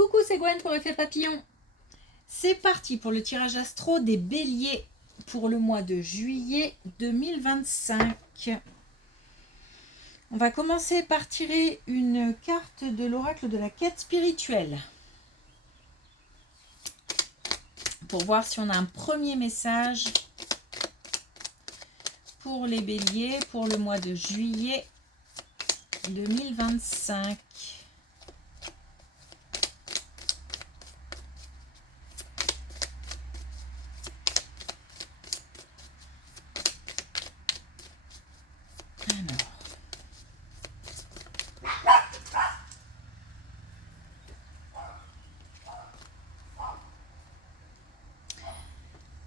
Coucou, c'est Gwen pour Effet Papillon. C'est parti pour le tirage astro des béliers pour le mois de juillet 2025. On va commencer par tirer une carte de l'oracle de la quête spirituelle. Pour voir si on a un premier message pour les béliers pour le mois de juillet 2025.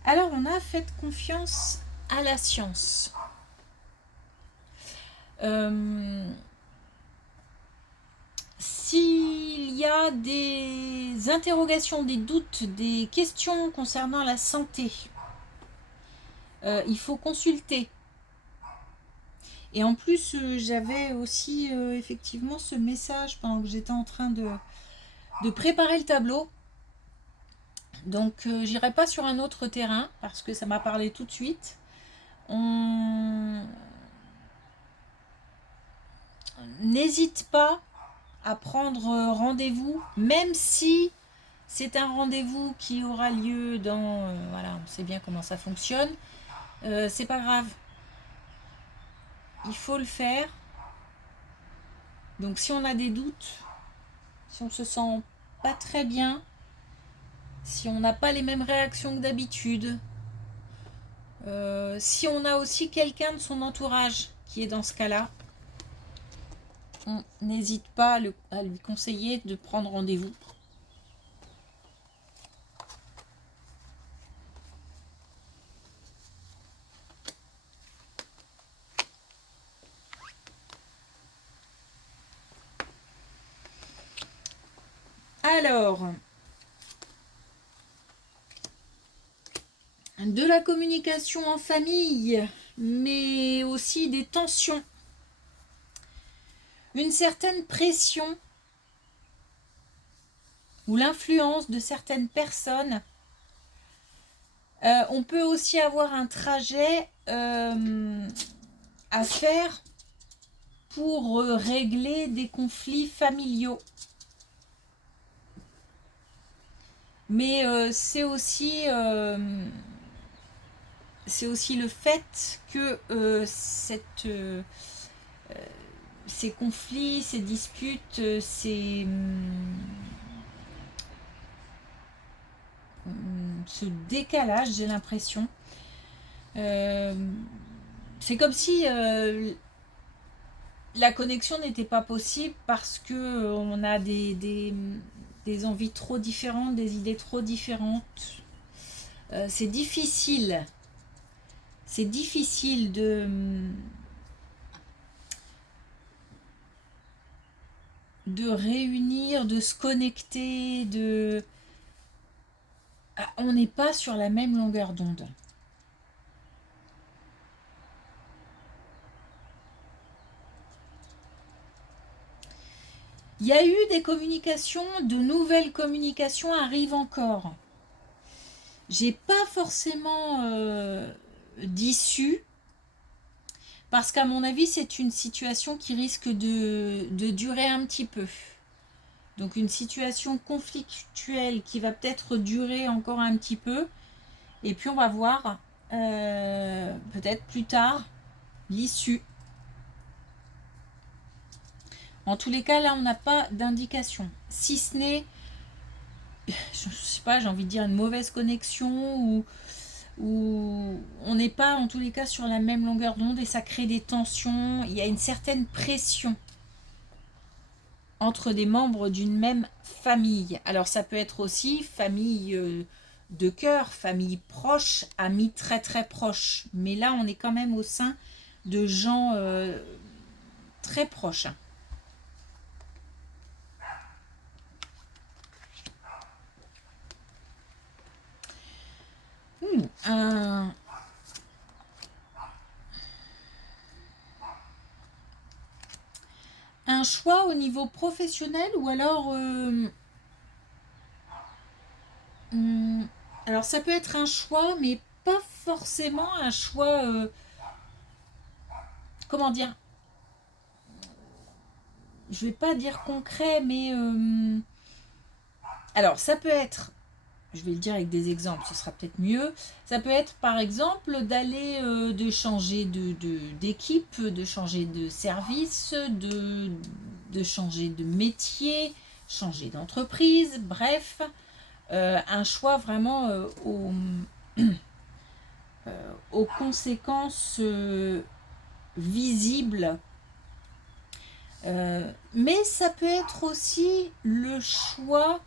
Alors, on a fait confiance à la science. S'il y a des interrogations, des doutes, des questions concernant la santé, il faut consulter. Et en plus, j'avais aussi effectivement ce message pendant que j'étais en train de préparer le tableau. Donc, j'irai pas sur un autre terrain parce que ça m'a parlé tout de suite. N'hésite pas à prendre rendez-vous, même si c'est un rendez-vous qui aura lieu dans... voilà, on sait bien comment ça fonctionne. C'est pas grave. Il faut le faire. Donc si on a des doutes, si on se sent pas très bien, si on n'a pas les mêmes réactions que d'habitude, si on a aussi quelqu'un de son entourage qui est dans ce cas-là, on n'hésite pas à lui conseiller de prendre rendez-vous. Alors, de la communication en famille, mais aussi des tensions, une certaine pression ou l'influence de certaines personnes. On peut aussi avoir un trajet à faire pour régler des conflits familiaux. Mais c'est aussi le fait que ces conflits, ces disputes, ce décalage, j'ai l'impression, c'est comme si la connexion n'était pas possible parce que on a des envies trop différentes, des idées trop différentes. C'est difficile de réunir, de se connecter, on n'est pas sur la même longueur d'onde. Il y a eu des communications, de nouvelles communications arrivent encore. J'ai pas forcément d'issue, parce qu'à mon avis, c'est une situation qui risque de durer un petit peu. Donc une situation conflictuelle qui va peut-être durer encore un petit peu. Et puis on va voir peut-être plus tard l'issue. En tous les cas, là, on n'a pas d'indication. Si ce n'est, je sais pas, j'ai envie de dire une mauvaise connexion ou on n'est pas en tous les cas sur la même longueur d'onde et ça crée des tensions. Il y a une certaine pression entre des membres d'une même famille. Alors ça peut être aussi famille de cœur, famille proche, amis très très proches. Mais là, on est quand même au sein de gens très proches. Un choix au niveau professionnel ou alors Alors ça peut être un choix, mais pas forcément un choix, comment dire, je vais pas dire concret, mais alors ça peut être, je vais le dire avec des exemples, ce sera peut-être mieux. Ça peut être par exemple d'aller, de changer d'équipe, de changer de service, de changer de métier, changer d'entreprise, bref, un choix vraiment aux conséquences visibles. Mais ça peut être aussi le choix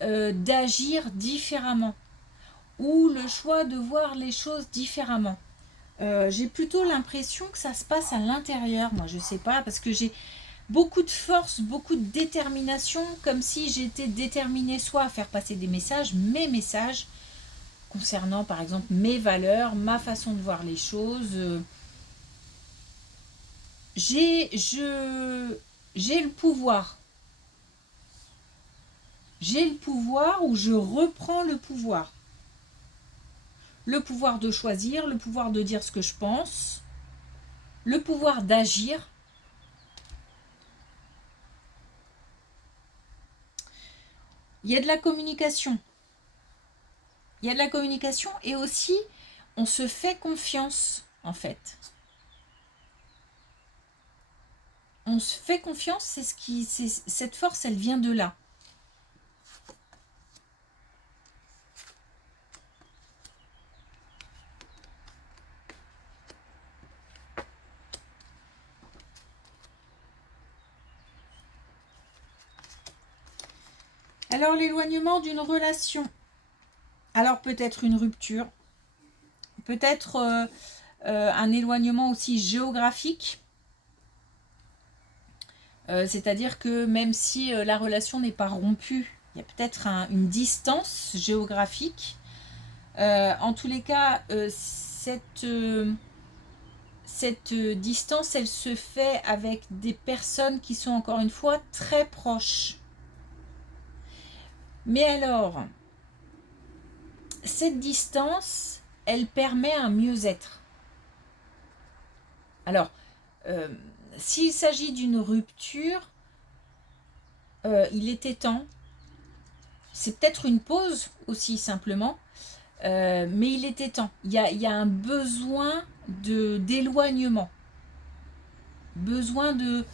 d'agir différemment ou le choix de voir les choses différemment. J'ai plutôt l'impression que ça se passe à l'intérieur, moi je sais pas, parce que j'ai beaucoup de force, beaucoup de détermination, comme si j'étais déterminée soit à faire passer des messages, mes messages, concernant par exemple mes valeurs, ma façon de voir les choses. J'ai le pouvoir. J'ai le pouvoir ou je reprends le pouvoir. Le pouvoir de choisir, le pouvoir de dire ce que je pense, le pouvoir d'agir. Il y a de la communication. Il y a de la communication et aussi on se fait confiance en fait. On se fait confiance, cette force, elle vient de là. Alors l'éloignement d'une relation. Alors peut-être une rupture, peut-être un éloignement aussi géographique. C'est-à-dire que même si la relation n'est pas rompue, il y a peut-être une distance géographique. En tous les cas, cette distance, elle se fait avec des personnes qui sont encore une fois très proches. Mais alors, cette distance, elle permet un mieux-être. Alors, s'il s'agit d'une rupture, il était temps. C'est peut-être une pause aussi simplement, mais il était temps. Il y a un besoin d'éloignement, besoin de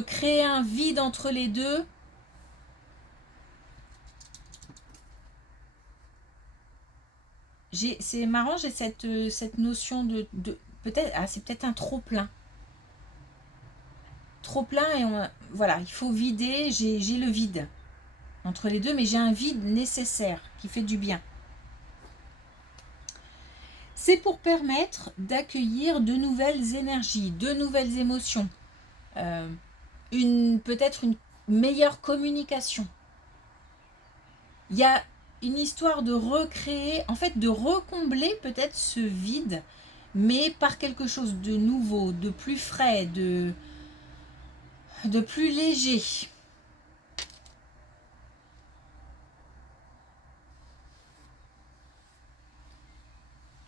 créer un vide entre les deux. C'est marrant, j'ai cette notion de peut-être, c'est peut-être un trop plein. Trop plein et voilà, il faut vider, j'ai le vide entre les deux, mais j'ai un vide nécessaire qui fait du bien. C'est pour permettre d'accueillir de nouvelles énergies, de nouvelles émotions, peut-être une meilleure communication. Il y a une histoire de recréer, en fait de recombler peut-être ce vide, mais par quelque chose de nouveau, de plus frais, de plus léger.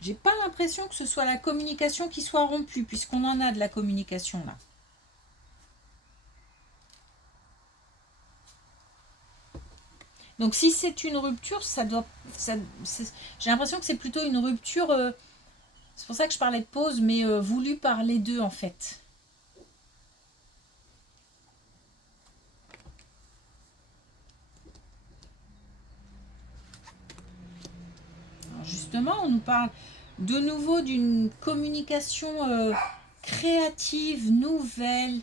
J'ai pas l'impression que ce soit la communication qui soit rompue, puisqu'on en a de la communication là. Donc si c'est une rupture, j'ai l'impression que c'est plutôt une rupture, c'est pour ça que je parlais de pause, mais voulue par les deux en fait. Alors justement, on nous parle de nouveau d'une communication créative, nouvelle,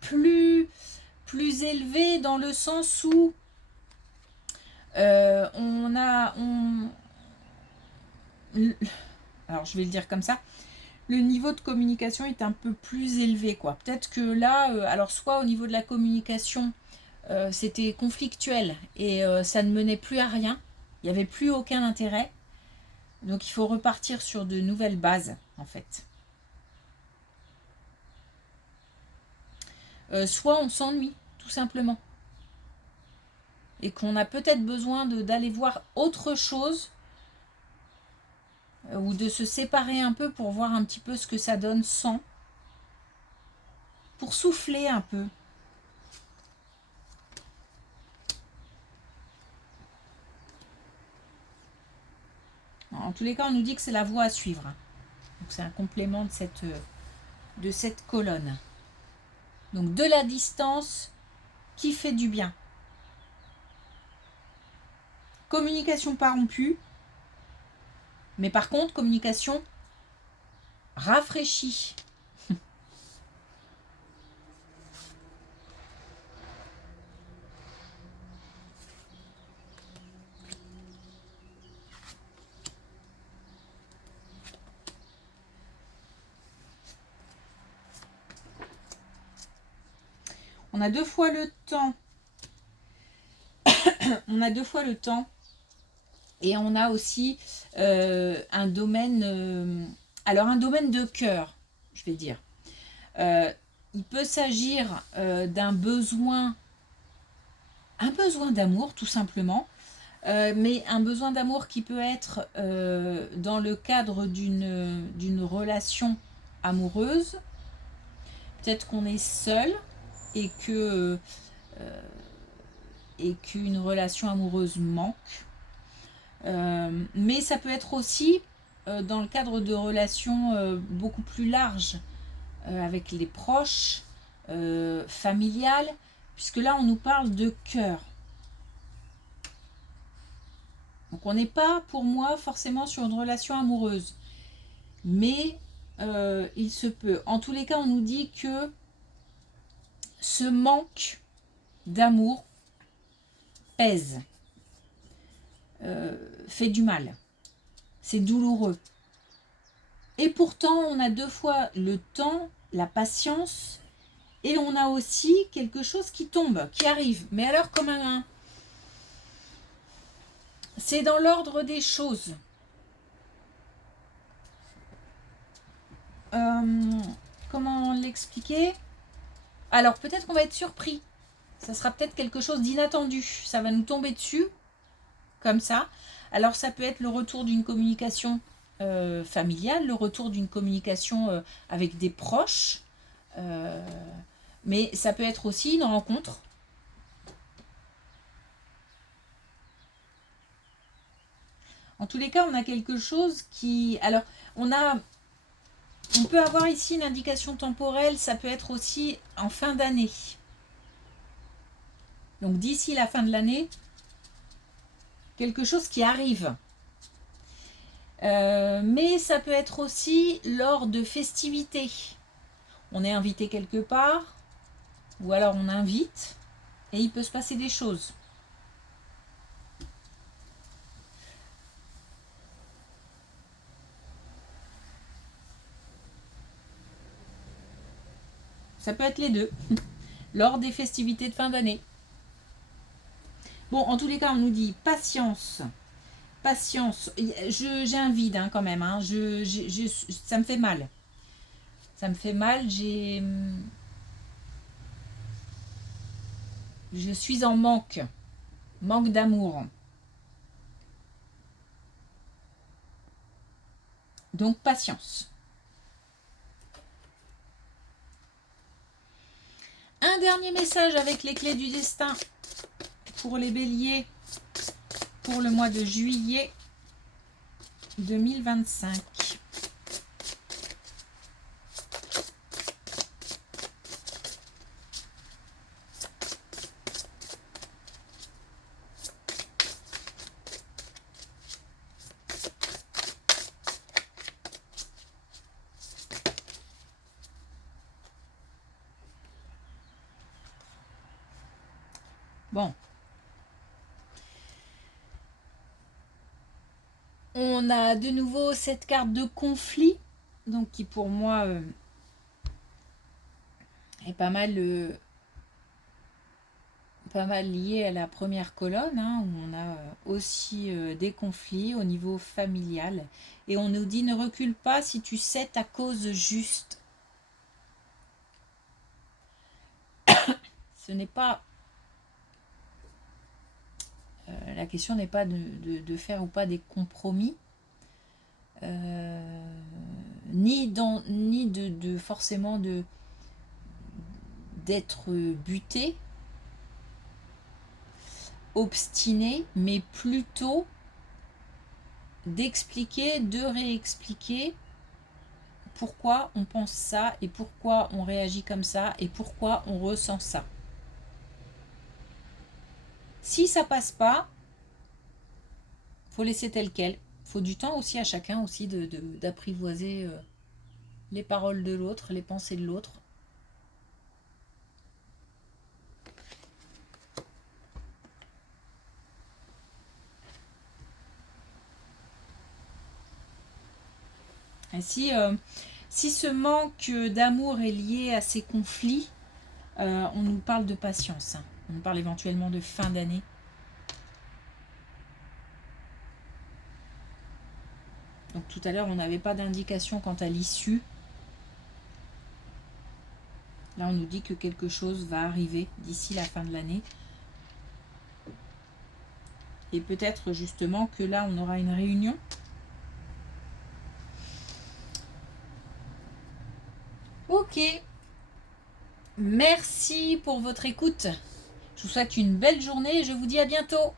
plus élevée dans le sens où alors je vais le dire comme ça, le niveau de communication est un peu plus élevé quoi. Peut-être que là, alors soit au niveau de la communication, c'était conflictuel et ça ne menait plus à rien, il n'y avait plus aucun intérêt, donc il faut repartir sur de nouvelles bases en fait. soit on s'ennuie, tout simplement. Et qu'on a peut-être besoin d'aller voir autre chose ou de se séparer un peu pour voir un petit peu ce que ça donne sans. Pour souffler un peu. En tous les cas, on nous dit que c'est la voie à suivre. Donc c'est un complément de cette colonne. Donc de la distance qui fait du bien. Communication pas rompue. Mais par contre, communication rafraîchie. On a 2 fois le temps. On a 2 fois le temps. Et on a aussi un domaine... alors un domaine de cœur, je vais dire. Il peut s'agir d'un besoin... Un besoin d'amour, tout simplement. Mais un besoin d'amour qui peut être dans le cadre d'une relation amoureuse. Peut-être qu'on est seul et qu'une relation amoureuse manque. Mais ça peut être aussi dans le cadre de relations beaucoup plus larges avec les proches, familiales, puisque là on nous parle de cœur. Donc on n'est pas pour moi forcément sur une relation amoureuse, mais il se peut. En tous les cas, on nous dit que ce manque d'amour pèse, fait du mal, c'est douloureux. Et pourtant, on a 2 fois le temps, la patience, et on a aussi quelque chose qui tombe, qui arrive. Mais alors comme un... C'est dans l'ordre des choses. Comment l'expliquer? Alors peut-être qu'on va être surpris. Ça sera peut-être quelque chose d'inattendu. Ça va nous tomber dessus, comme ça. Alors ça peut être le retour d'une communication familiale, le retour d'une communication avec des proches. Mais ça peut être aussi une rencontre. En tous les cas, on a quelque chose qui... Alors, on peut avoir ici une indication temporelle, ça peut être aussi en fin d'année. Donc d'ici la fin de l'année, quelque chose qui arrive. Mais ça peut être aussi lors de festivités. On est invité quelque part, ou alors on invite, et il peut se passer des choses. Ça peut être les deux, lors des festivités de fin d'année. Bon, en tous les cas, on nous dit patience. Patience. J'ai un vide hein, quand même. Hein. Ça me fait mal. Ça me fait mal. Je suis en manque. Manque d'amour. Donc, patience. Un dernier message avec les clés du destin pour les béliers pour le mois de juillet 2025. Bon. On a de nouveau cette carte de conflit, donc qui pour moi est pas mal liée à la première colonne, hein, où on a aussi des conflits au niveau familial. Et on nous dit ne recule pas si tu sais ta cause juste. Ce n'est pas... la question n'est pas de faire ou pas des compromis, ni de forcément d'être buté, obstiné, mais plutôt d'expliquer, de réexpliquer pourquoi on pense ça et pourquoi on réagit comme ça et pourquoi on ressent ça. Si ça passe pas, faut laisser tel quel. Faut du temps aussi à chacun aussi d'apprivoiser les paroles de l'autre, les pensées de l'autre. Ainsi, si ce manque d'amour est lié à ces conflits, on nous parle de patience. On nous parle éventuellement de fin d'année. Donc tout à l'heure, on n'avait pas d'indication quant à l'issue. Là, on nous dit que quelque chose va arriver d'ici la fin de l'année. Et peut-être justement que là, on aura une réunion. Ok. Merci pour votre écoute. Je vous souhaite une belle journée et je vous dis à bientôt.